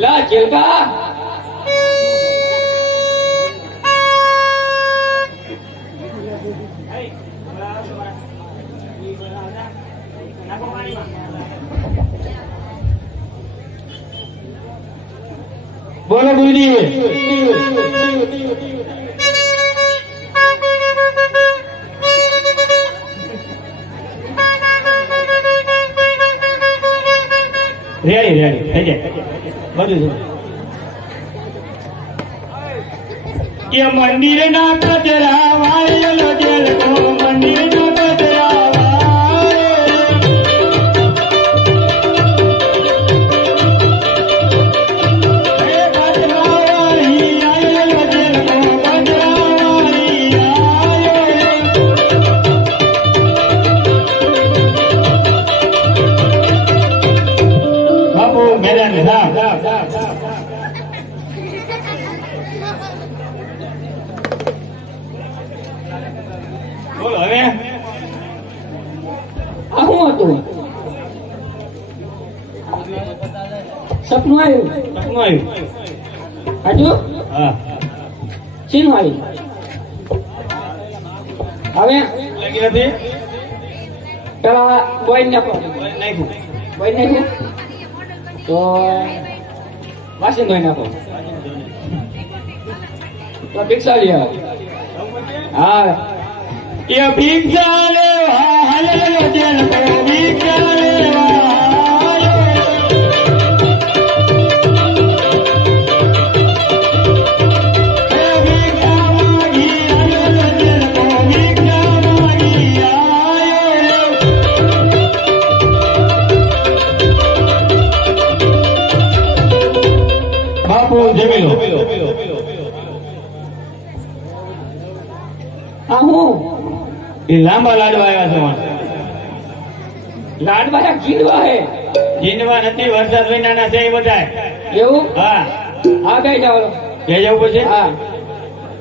એલા ચેલકા બોલો ગુરુજી ready ready થઈ જાય બધું કે મંદિર ના કચરા વાળેલો જેલ કો મંદિર ના કચરા બોલો હવે આ શું હતું સપનું આવ્યું હજુ હા શીનું આવ્યું હવે લાગી નથી પેલા બોય નાખ્યું તો વાસી ધોઈ નાખો તો ભિક્ષા લઈ આવો હા એ ભિક્ષા લેવા હાલો જેલ કો ભિક્ષા લેવા બાપુ જમી લો આ હું એ લાંબા લાડવા આવ્યા છે લાડવા જીંડવા હે જીંડવા નથી વરસાદ મહિનાના છે એ બધા એવું હા હા કઈ જાવ કે જવું પછી હા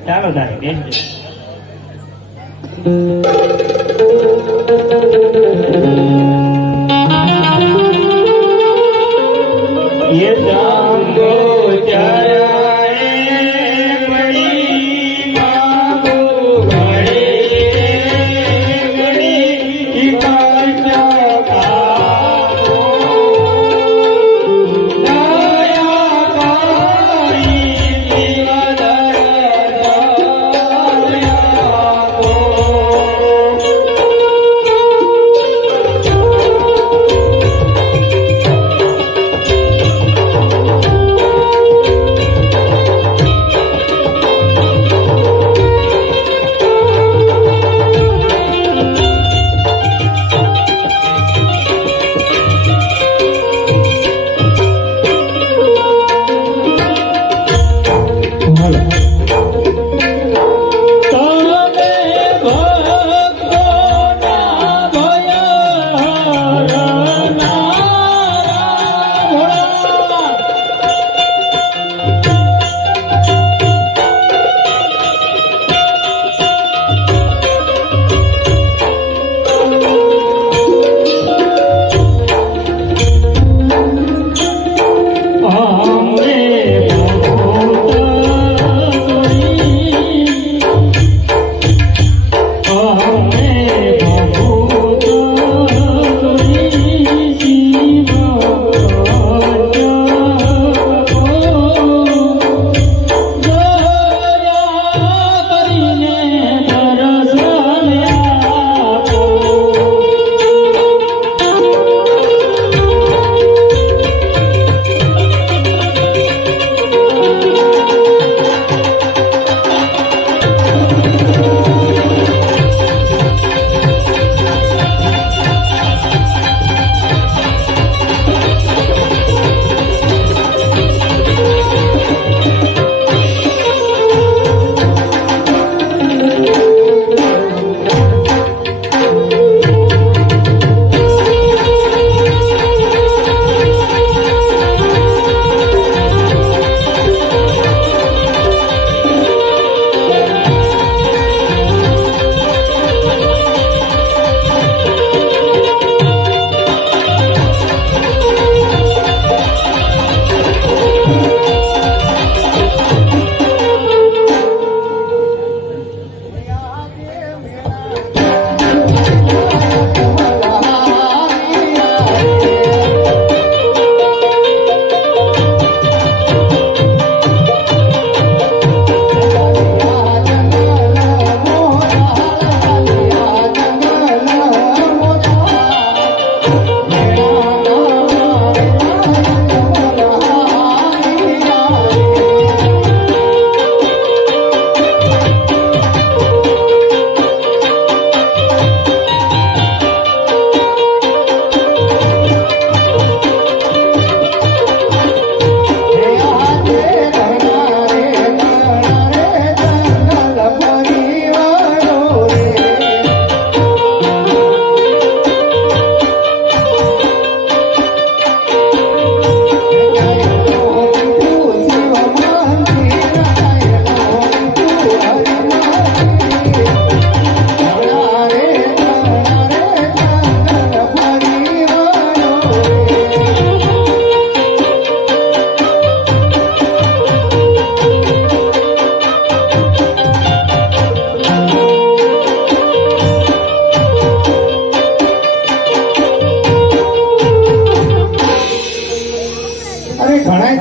ચાલો તારે ये सांगो चराए बड़ी मांगो घड़े घड़ी कांचा काको दया काई जीवदर दया को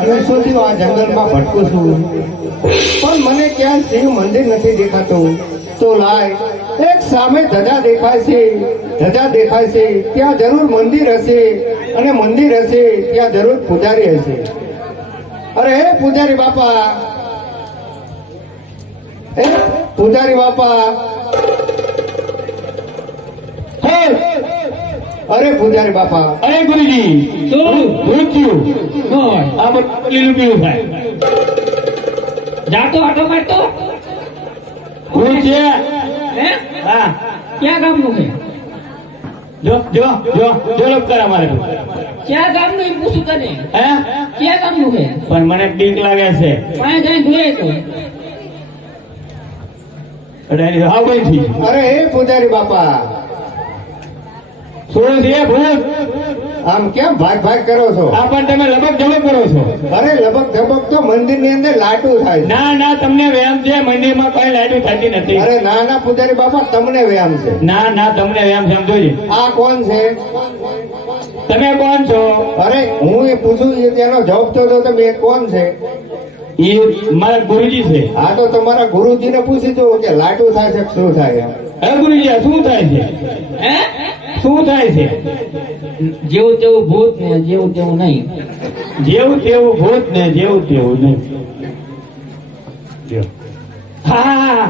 વર્ષોથી હું આ જંગલમાં ભટકું છું, પણ મને ક્યાં શિવ મંદિર નથી દેખાતું. તો લાય, એક સામે ધજા દેખાય છે, ધજા દેખાય છે, ત્યાં જરૂર મંદિર હશે, અને મંદિર હશે ત્યાં જરૂર પૂજારી હશે. અરે હે પૂજારી બાપા, હે પૂજારી બાપા, હે અરે પૂજારી બાપા. અરે ગુરુજી, શું ભૂત થયું? ન હોય, આ બધું લીલું પીળું થાય. જાતો આટો મારતો ભૂત છે. હે હા, ક્યાં ગામનું છે? જો જો જો જો લોક કર અમારે. ક્યાં ગામનું એ પૂછું તને. હે, ક્યાં ગામનું છે? પણ મને બીક લાગે છે. પાંચ જણ જોઈએ તો અરે હા ભાઈ થી. અરે હે પૂજારી બાપા, શું છે ભૂત? આમ કેમ ભાગ ભાગ કરો છો? આ પણ તમે લબક જબક કરો છો. અરે લબક ધબક તો મંદિર ની અંદર લાટું થાય છે. ના ના, તમને વ્યાયામ છે, મંદિરમાં કઈ લાઈટો થતી નથી. અરે ના ના પૂજારી બાપા, તમને વ્યાયામ છે. ના ના, તમને વ્યાયામ સમજો છે. આ કોણ છે? તમે કોણ છો? અરે હું એ પૂછું, એ તેનો જવાબ તો દો તમે, એ કોણ છે? એ મારા ગુરુજી છે. હા તો તમારા ગુરુજીને પૂછી દો કે લાટું થાય છે કે શું થાય એમ. હે ગુરુજી, આ શું થાય છે? હે શું થાય છે? જેવું તેવું ભૂત ને જેવું તેવું નહીં. જેવું તેવું ભૂત ને જેવું તેવું નહીં. હા,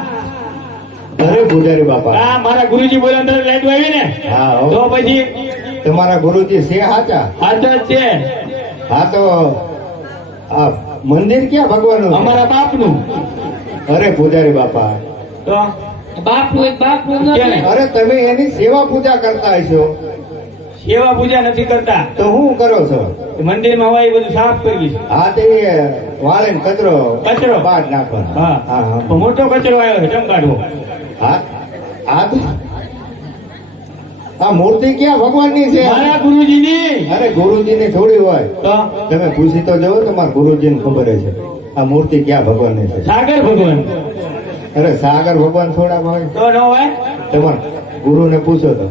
અરે પૂજારી બાપા, હા, મારા ગુરુજી બોલે અંદર લાઈટ આવી ને, હા હો. તો પછી તમારા ગુરુજી છે હાચા? હાથ જ છે. હા તો આ મંદિર ક્યાં ભગવાનનું છે? અમારા બાપનું. અરે પૂજારી બાપા, તો બાપનું એક બાપનું ક્યાં નથી. નહીં? અરે તમે એની સેવા પૂજા કરતા હશો, સેવા પૂજા નથી કરતા. તો શું કરો છો? મંદિરમાં હોય એ બધું સાફ કરી છે. હા તે વાળે ને કચરો કચરો બહાર નાખવાનો. હા હા તો હા મોટો કચરો આવ્યો છે, ચમ કાઢવો. હા હા તો આ મૂર્તિ ક્યાં ભગવાનની છે? મારા ગુરુજીની. અરે ગુરુજીની થોડી હોય, તો તમે પૂછી તો જુઓ, તમારા ગુરુજીને ખબર છે આ મૂર્તિ ક્યાં ભગવાનની છે. સાગર ભગવાન. અરે સાગર ભગવાન થોડા હોય, તો ન હોય. તમારા ગુરુને પૂછો તો.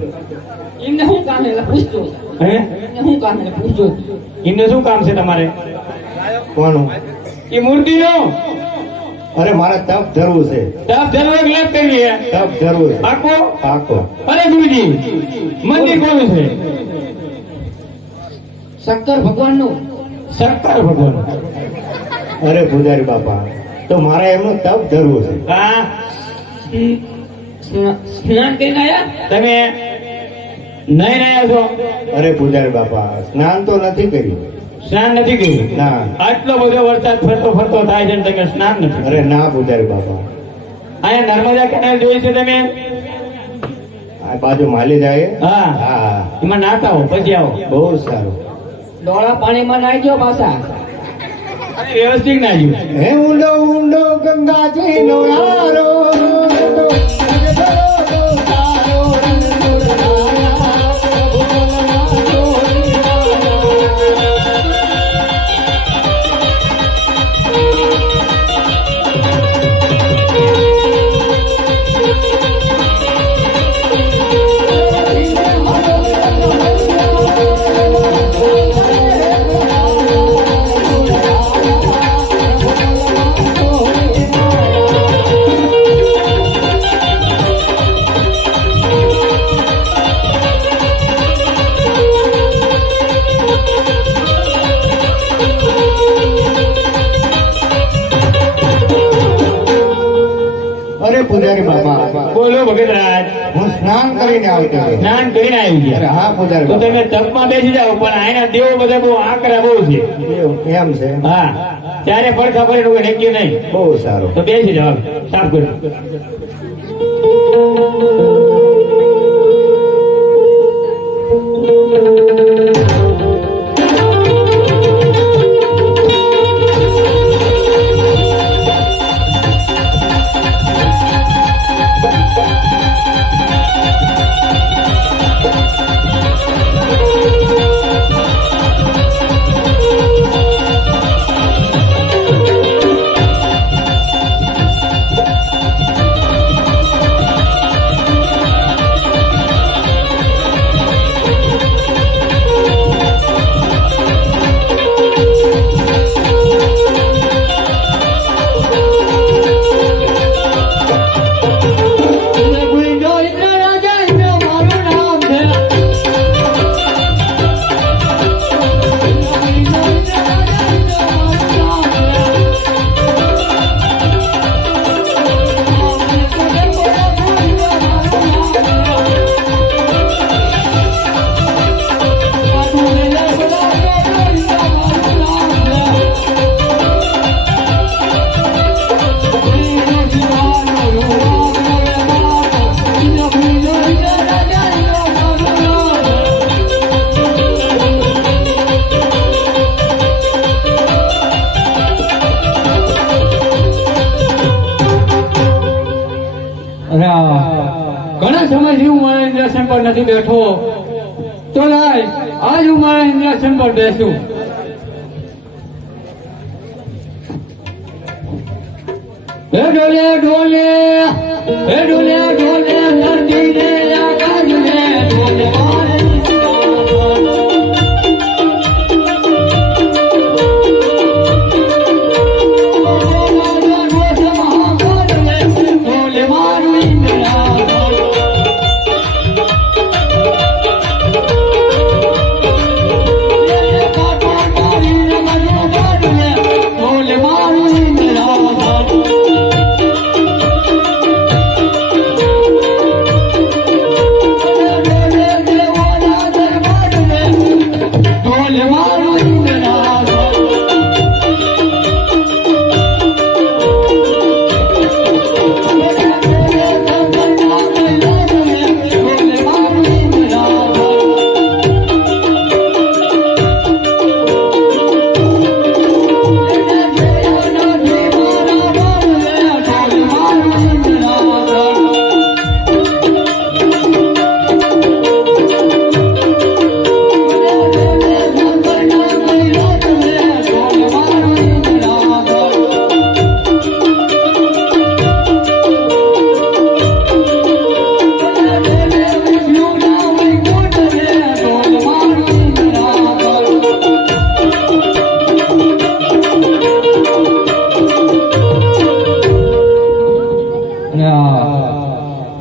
એમને શું કામ એટલે પૂછતો. હે, એમને શું કામ એટલે પૂછતો. એમને શું કામ છે તમારે? કોનું? એ મૂર્તિનું અરે મારે તપ ધરવું છે, તપ ધરવો એક લાખ કરીએ. તપ ધરવું છે. પાકો? પાકો. અરે ગુરુજી, મંદિર કોનું છે? શંકર ભગવાનનું. શંકર ભગવાન. અરે પૂજારી બાપા, તો મારે એમનું તપ ધરવું છે. હા, સ્નાન કરીને આયા? તમે નહીં રહ્યા છો? અરે પૂજારી બાપા, સ્નાન તો નથી કર્યું. સ્નાન નથી કર્યું? ના. આટલો બધો વરસાદ ફરતો ફરતો થાય છે ને તમે સ્નાન નથી? અરે ના પૂજારી બાપા, અહીંયા નર્મદા કેનાલ જોઈ છે તમે? આ બાજુ માલી જાય. હા, હા એમાં નાતા હો, પછી આવો. બહુ સારું. ડોળા પાણીમાં નાખજો પાછા. અરે વ્યવસ્થિત ના જોયું. હે ઊંડો ઊંડો ગંગાજી નો યારો, અરે પૂજારી બાપા, બોલો ભગતરાજ. હું સ્નાન કરીને આવતો હતો. સ્નાન કરીને આવી અરે ગયા. હા પૂજારી તો તમે બાપા, તપમાં બેસી જાઓ, પણ આના દેવો બધા બહુ આકરા બહુ છે. એમ છે. હા, ત્યારે પડખા પડે કોઈ હેક્યું નહીં. બહુ સારું. તો બેસી જાઓ, સાફ કરો. સમયથી હું મારા ઇન્દ્રાસન પર નથી બેઠો, તો લાય આજ હું મારા ઇન્દ્રાસન પર બેસું. હે ડોલે ડોલે, હે ડોલે ડોલે, ધરતી ને આકાશ ને ડોલે મારે.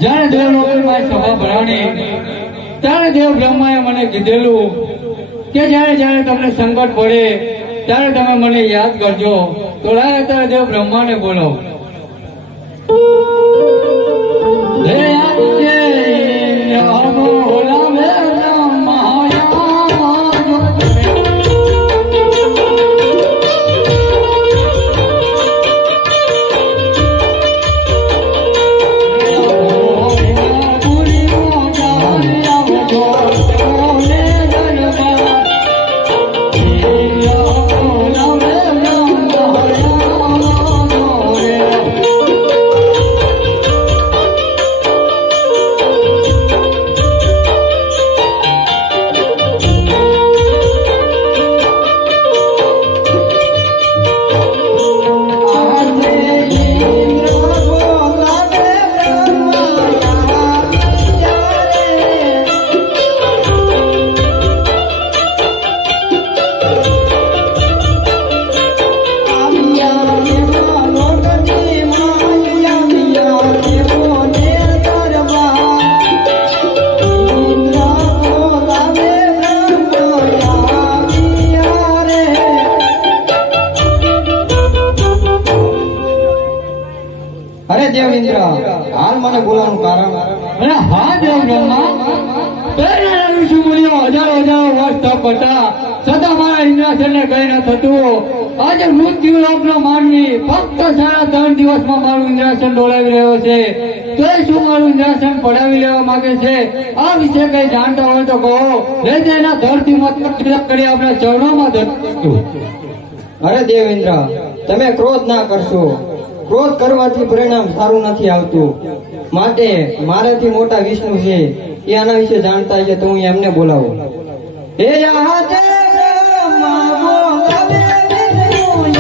જ્યારે દેવલોકમાં સભા ભરાણી ત્યારે દેવ બ્રહ્માએ મને કીધેલું કે જ્યારે જ્યારે તમને સંકટ પડે ત્યારે તમે મને યાદ કરજો. તો લાય ત્યારે દેવ બ્રહ્માને બોલો. હે અરે દેવ ઇન્દ્ર, હાલ મને બોલાવવાનું કારણ? અરે હા દેવ બ્રહ્મા, પહેલા ઋષિ મુનિઓ હજારો હજારો વર્ષ તપ કરતા છતાં મારા ઇન્દ્રાસનને કઈ ન થતું. આજે મૃત્યુ લોકનો માનવી ફક્ત 3.5 દિવસમાં મારું ઇન્દ્રાસન ડોલાવી રહ્યો છે. તો એ શું મારું ઇન્દ્રાસન પડાવી લેવા માંગે છે? આ વિશે કઈ જાણતા હોય તો કહો. લેજે એના ધરતીમાં કરી આપણા ચરણોમાં ધરતું. અરે દેવ ઇન્દ્ર, તમે ક્રોધ ના કરશો. ક્રોધ કરવાથી પરિણામ સારું નથી આવતું. માટે મારાથી મોટા વિષ્ણુ છે, એ આના વિશે જાણતા છે, તો હું એમને બોલાવું. હે યાદે બ્રહ્મા બોલાવે વિષ્ણુ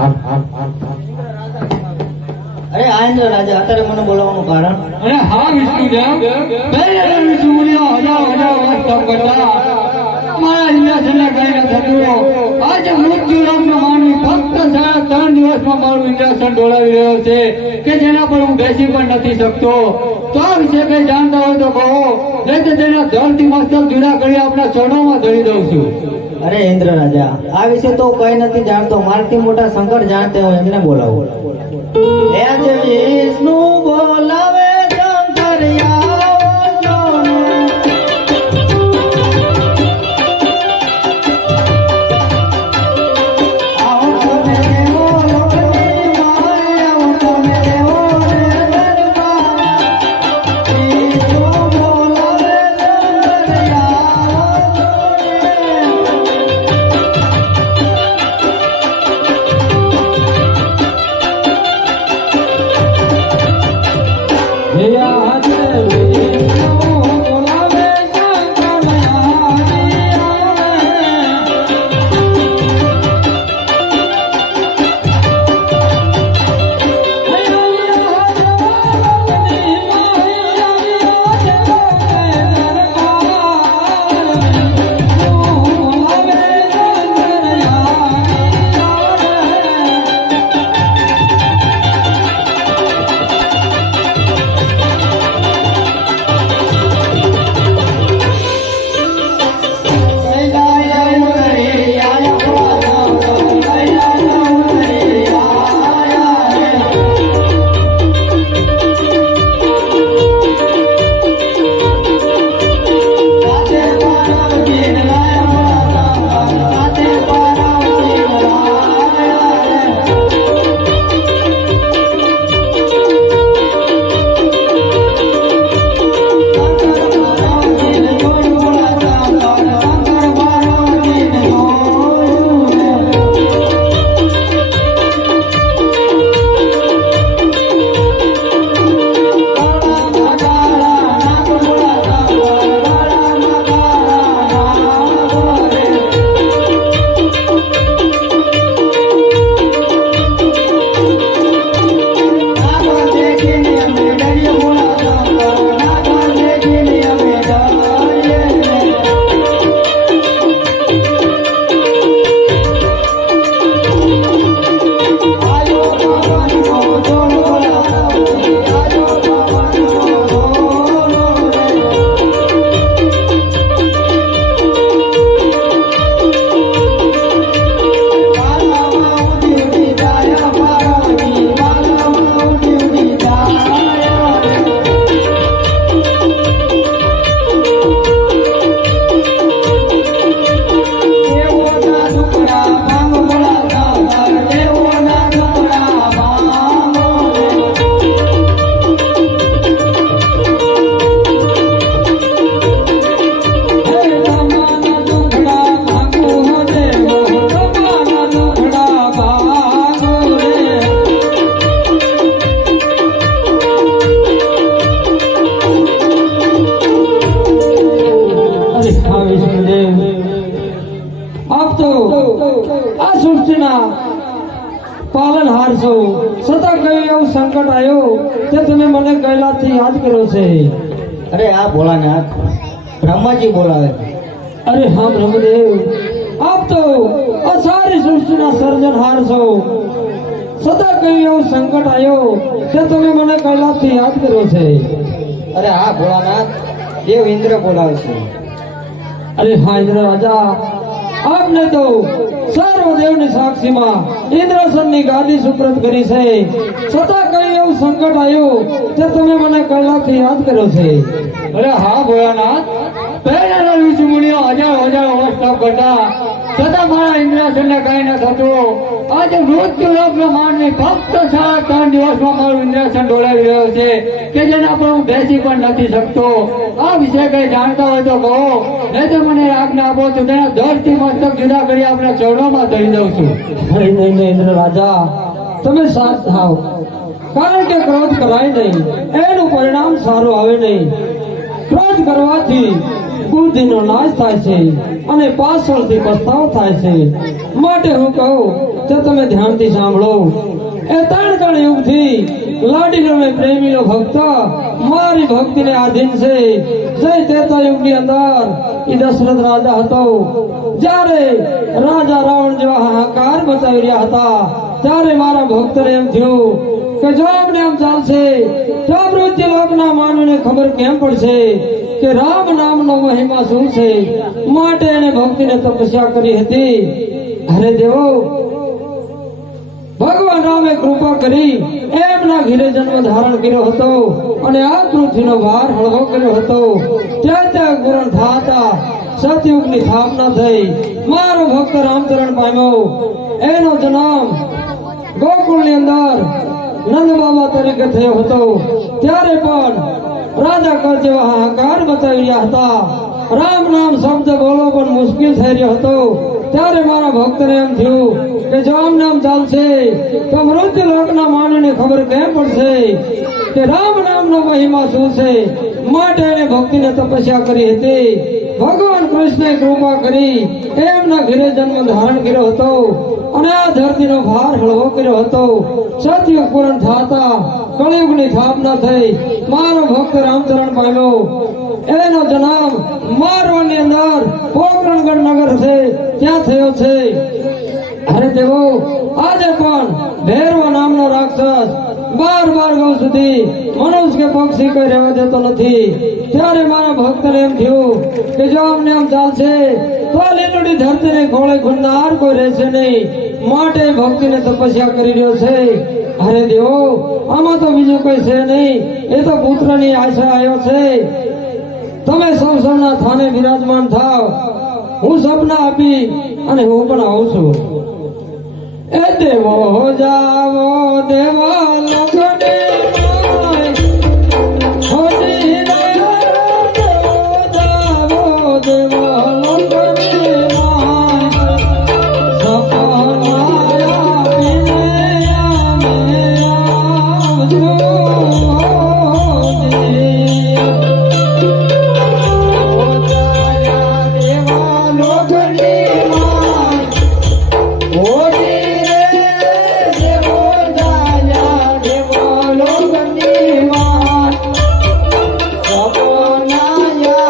અરે આ ઇન્દ્ર રાજા અત્યારે મને બોલાવવાનું કારણ? અને હા વિષ્ણુદેવ, પહેલા ઋષિ મુનિઓ હજારો વર્ષ તપ કરતા મારા ઇન્દ્રાસનને કઈ ન થતું. આજે મૃત્યુ લોકનો માનવી ફક્ત 3.5 દિવસમાં મારું ઇન્દ્રાસન ડોલાવી રહ્યો છે કે જેના પર હું બેસી પણ નથી શકતો. તો આ વિશે કઈ જાણતા હોય તો કહો, નહીં તો તેના ધરતી મસ્તક જુદા કરી આપણા ચરણોમાં ધરી દઉં છું. અરે ઇન્દ્ર રાજા, આ વિશે તો કઈ નથી જાણતો. મારથી મોટા શંકર જાણતે હોય એમને બોલાવો. એ જે વિષ્ણુ બોલાવે શંકર પાલનહાર છો, છતાં કયું એવું સંકટ આવ્યું કે તમે મને કૈલાસથી યાદ કર્યો છે? અરે આ ભોળાનાથ, બ્રહ્માજી બોલાવે. અરે હા બ્રહ્મદેવ, આપ તો આ સારી સૃષ્ટિના સર્જનહાર છો, છતાં કયું એવું સંકટ આવ્યું કે તમે મને કૈલાસથી યાદ કર્યો છે? અરે હા ભોળાનાથ, દેવ ઇન્દ્ર બોલાવે છે. અરે હા ઇન્દ્ર રાજા, આપને તો સર્વદેવની સાક્ષીમાં ઇન્દ્રસનની ગાદી સુપ્રત કરી છે, છતાં કઈ એવું સંકટ આવ્યું કે તમે મને કૈલાસથી યાદ કર્યો છે? અરે હા ભોળાનાથ, પહેલા ઋષિ મુનિઓ હજારો વર્ષ તપ કરતા છતાં મારા ઇન્દ્રાસનને કઈ ન થતું. આજે મૃત્યુ લોકનો માનવી ફક્ત 3.5 દિવસમાં મારું ઇન્દ્રાસન ડોલાવી રહ્યો છે કે જેના પર હું બેસી પણ નથી શકતો. આ વિશે કઈ જાણતા હોય તો કહો, નહીં તો મને આજ્ઞા આપો તો તેના ધરતી મસ્તક જુદા કરી આપણા ચરણોમાં ધરી દઉં છું. અરે નહીં નહીં ઇન્દ્ર રાજા, તમે સાથ થાવ, કારણ કે ક્રોધ કરાય નહીં, એનું પરિણામ સારું આવે નહીં. ક્રોધ કરવાથી બુદ્ધિનો નાશ થાય છે અને પાછળથી પસ્તાવો થાય છે. માટે હું કહું તે તમે ધ્યાનથી સાંભળો. એ ત્રણ યુગથી લાડીનો મેં પ્રેમીનો ભક્ત મારી ભક્તિને આધીન છે. જય ત્રેતા યુગની અંદર એ દશરથ રાજા હતો. જ્યારે રાજા રાવણ જેવા હાહાકાર મચાવી રહ્યા હતા ત્યારે મારા ભક્તને એમ થયું કે જો અમને આમ ચાલશે તો મૃત્યુ લોકના માનવીને ખબર કેમ પડશે કે રામ નામનો મહિમા શું છે. માટે એને ભક્તિને તપસ્યા કરી હતી. અરે દેવો, ભગવાન રામે કૃપા કરી એમના ઘીરે જન્મ ધારણ કર્યો હતો અને આ પૃથ્વીનો ભાર હળવો કર્યો હતો. ત્યાં પૂરણ થતા સતયુગની સ્થાપના થઈ. મારો ભક્ત રામચરણ પામ્યો. એનો જન્મ ગોકુળની અંદર નંદ બાબા તરીકે થયો હતો. ત્યારે પણ રાજા કર જેવા હાહાકાર મચાવી રહ્યા હતા. રામ નામ શબ્દ બોલો પણ મુશ્કેલ થઈ રહ્યો હતો. ત્યારે મારા ભક્તને એમ થયું કે જો આમ નામ ચાલશે તો મૃત્યુ લોકના માનવીને ખબર કેમ પડશે કે રામ નામનો મહિમા શું છે. માટે એને ભક્તિને તપસ્યા કરી હતી. ભગવાન કૃષ્ણે કૃપા કરી એમના ઘરે જન્મ ધારણ કર્યો હતો અને આ ધરતીનો ભાર હળવો કર્યો હતો. સતયુગ પૂરણ થતા કળિયુગની સ્થાપના થઈ. મારો ભક્ત રામચરણ પામ્યો. એનો જન્મ મારવાડની અંદર પોકરણગઢ નગર છે ત્યાં થયો છે. અરે દેવો, આજે પણ ભૈરવ નામનો રાક્ષસ 12 ગૌ સુધી મનુષ્ય કે પક્ષી કોઈ રહેવા દેતો નથી. ત્યારે મારા ભક્તને એમ થયું કે જો અમને આમ ચાલશે તો લીલુડી ધરતીને ખોળે ખૂંદનાર કોઈ રહેશે નહીં. માટે ભક્તિને તપસ્યા કરી રહ્યો છે. અરે દેવો, આમાં તો બીજું કોઈ છે નહીં. એ તો પુત્રની આશા આવ્યો છે. તમે સૌ સૌના થાને વિરાજમાન થાવ. હું સપના આપી અને હું પણ આવું છું. એ દેવો જાવો દેવા લોકને માય હોજી રે. દેવો જાવો દેવા લોકને માય સપના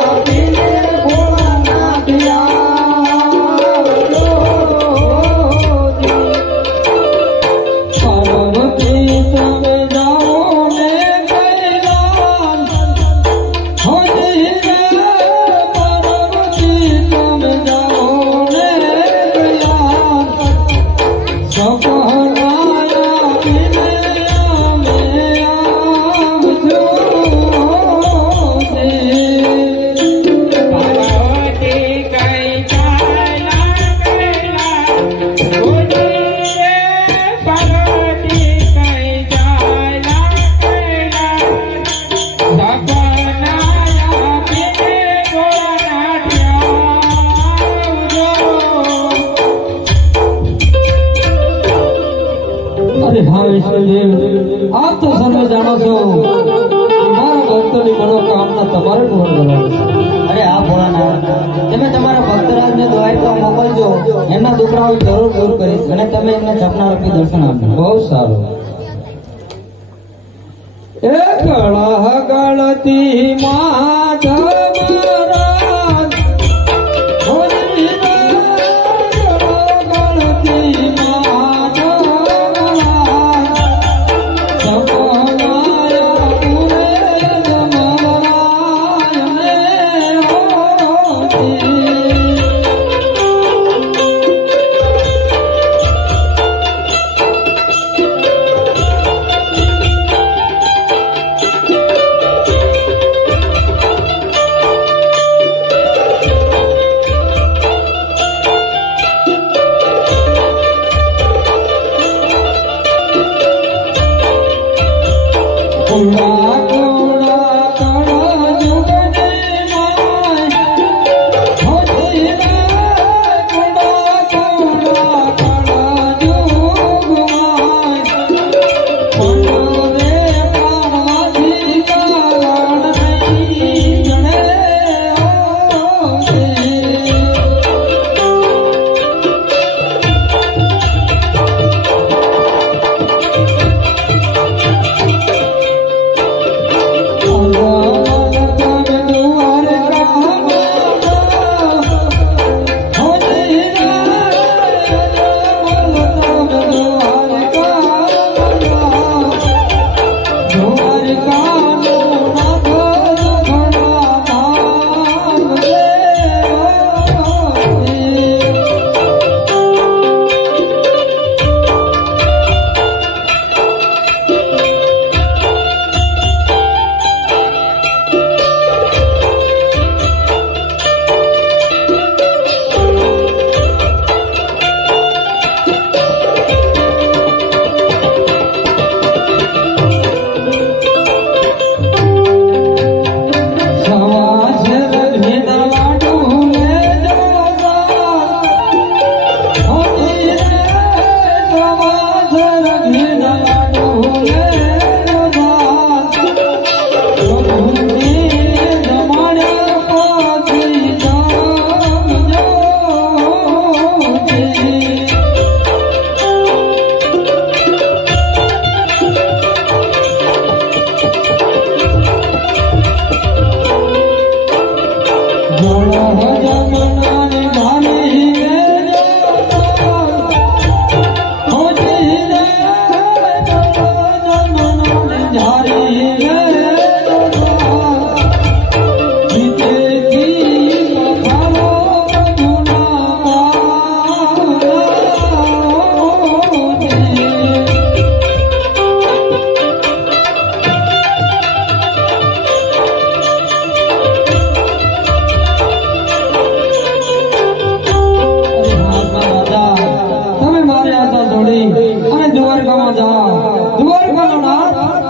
આપીને અમે આવજો. આપ તો સર્વે જાણો છો મારા ભક્તોની મનોકામના તમારે પૂર્ણ કરવાની છે. અરે આ ભોળાનાથ, તમે તમારા ભક્તરાજને દ્વારકા મોકલજો. એમના દુખડાઓ જરૂર દૂર કરીશ અને તમે એમને સપના રૂપી દર્શન આપજો. બહુ સારું. એ કળા ગળતી માધવ રાજ હોરી રે. કળા ગળતી માધવ રાજ સપનાયા પૂરે જમરાયને હોતી. કુડા કુડા કળા જુગને માય હોતી રે. કુડા કુડા કળા જુગ માય પંડો રે પ્રાણવાથી કારણ નહીં જણે હોતી.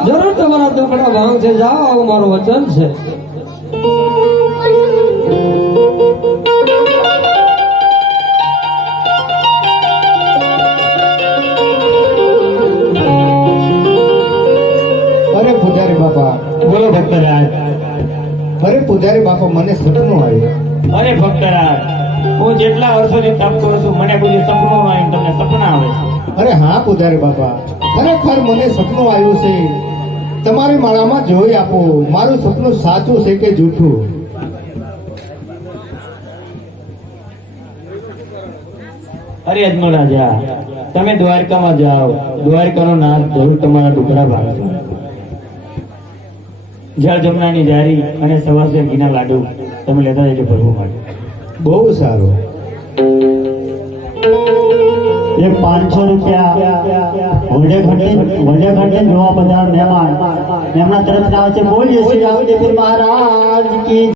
જરૂર તમારા દુખડા ભાંગ છે જાઓ આવું મારું વચન છે અરે પૂજારી બાપા, બોલો ભક્તરાજ. અરે પૂજારી બાપા, મને સપનું આવ્યું. અરે ભક્તરાજ, હું જેટલા વર્ષોથી તપ કરું છું મને કોઈ સપનું આવ્યું, તમને સપના આવે છે? અરે હા પૂજારી બાપા, ખરેખર મને સપનું આવ્યું છે. તમારી માળામાં જોઈ આપો, મારું સપનું સાચું છે કે જૂઠું? અરે અજમલ રાજા, તમે દ્વારકામાં જાઓ, દ્વારકાનો નાથ જરૂર તમારા ટુકડા ભાગશે. જળ જમનાની જારી અને સવાસે ઘીના લાડુ તમે લેતા જજો પ્રભુ માટે. બહુ સારું. એ 500 રૂપિયા વડે ઘંટે જોવા બધા મહેમાન એમના તરફ આવે છે. બોલીએ શ્રી રામદેવ મહારાજ કી